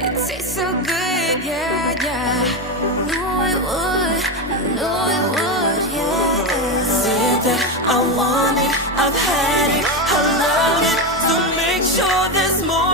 It tastes so good, yeah, yeah. Knew it would, knew it would, yeah. Said that I want it, I've had it, I love it. So make sure there's more.